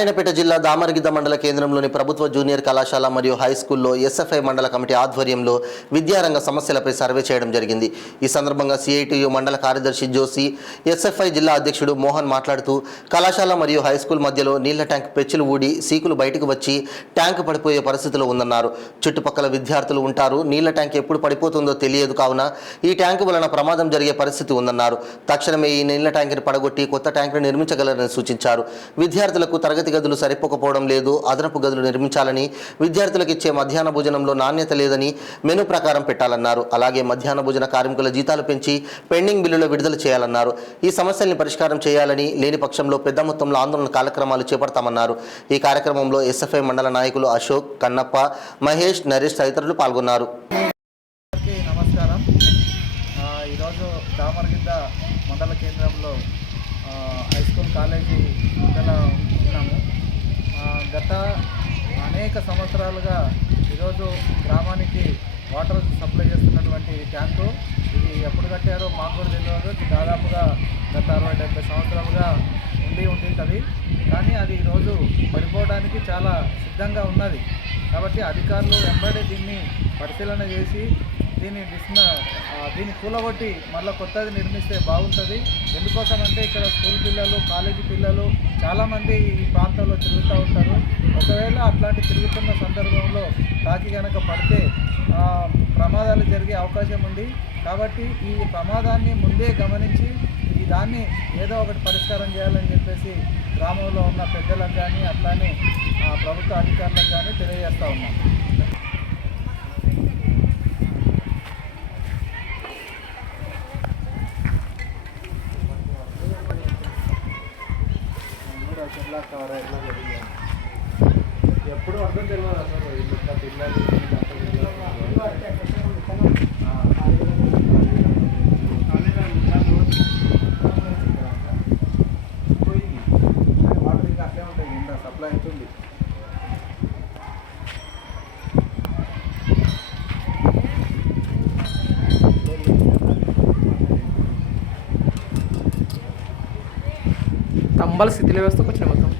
నారాయణపేట జిల్లా దామరగిద్ద మండల కేంద్రంలోని ప్రభుత్వ జూనియర్ కళాశాల మరియు హై స్కూల్లో ఎస్ఎఫ్ఐ మండల కమిటీ ఆధ్వర్యంలో విద్యారంగ సమస్యలపై సర్వే చేయడం జరిగింది. ఈ సందర్భంగా సిఐటియు మండల కార్యదర్శి జోసి, ఎస్ఎఫ్ఐ జిల్లా అధ్యక్షుడు మోహన్ మాట్లాడుతూ కళాశాల మరియు హై స్కూల్ మధ్యలో నీళ్ల ట్యాంక్ పెచ్చులు ఊడి సీకులు బయటకు వచ్చి ట్యాంకు పడిపోయే పరిస్థితిలో ఉందన్నారు. చుట్టుపక్కల విద్యార్థులు ఉంటారు. నీళ్ల ట్యాంక్ ఎప్పుడు పడిపోతుందో తెలియదు కావున ఈ ట్యాంకు వలన ప్రమాదం జరిగే పరిస్థితి ఉందన్నారు. తక్షణమే ఈ నీళ్ల ట్యాంకుని పడగొట్టి కొత్త ట్యాంకును నిర్మించగలరని సూచించారు. విద్యార్థులకు తరగతి గదులు సరిపోకపోవడం లేదు, అదనపు గదులు నిర్మించాలని, విద్యార్థులకు ఇచ్చే మధ్యాహ్న భోజనంలో నాణ్యత లేదని మెనూ ప్రకారం పెట్టాలన్నారు. అలాగే మధ్యాహ్న భోజన కార్మికుల జీతాలు పెంచి పెండింగ్ బిల్లులు విడుదల చేయాలన్నారు. ఈ సమస్యల్ని పరిష్కారం చేయాలని, లేని పక్షంలో పెద్ద మొత్తంలో ఆందోళన కార్యక్రమాలు చేపడతామన్నారు. ఈ కార్యక్రమంలో ఎస్ఎఫ్ఐ మండల నాయకులు అశోక్, కన్నప్ప, మహేష్, నరేష్ తదితరులు పాల్గొన్నారు. నమస్కారం. ఈరోజు దామరగిద్ద మండల కేంద్రంలో హై స్కూల్ కాలేజీ ఉన్నాము. గత అనేక సంవత్సరాలుగా ఈరోజు గ్రామానికి వాటర్ సప్లై చేస్తున్నటువంటి ట్యాంకు ఇది ఎప్పుడు కట్టారో మాకు కూడా తెలియదు. దాదాపుగా గత 60-70 సంవత్సరాలుగా ఉంటుంది. కానీ అది ఈరోజు పడిపోవడానికి చాలా సిద్ధంగా ఉన్నది. కాబట్టి అధికారులు వెంబడి దీన్ని పరిశీలన చేసి దీన్ని కూలగొట్టి మళ్ళీ కొత్తది నిర్మిస్తే బాగుంటుంది. ఎందుకోసమంటే ఇక్కడ స్కూల్ పిల్లలు, కాలేజీ పిల్లలు చాలామంది ఈ ప్రాంతంలో తిరుగుతూ ఉంటారు. ఒకవేళ అట్లాంటి తిరుగుతున్న సందర్భంలో తాకి కనుక పడితే ప్రమాదాలు జరిగే అవకాశం ఉంది. కాబట్టి ఈ ప్రమాదాన్ని ముందే గమనించి దాన్ని ఏదో ఒకటి పరిష్కారం చేయాలని చెప్పేసి గ్రామంలో ఉన్న పెద్దలకు కానీ అట్లానే ప్రభుత్వ అధికారులకు కానీ తెలియజేస్తూ ఉన్నాం. ఎప్పుడు అర్థం తెలియదు అసలు ఇంత పిల్లలు వాటర్ ఇంకా అట్లే ఉంటాయి. ఇంత సప్లై అవుతుంది. తంబాల స్థితిలో వ్యవస్థకు వచ్చిన మొత్తం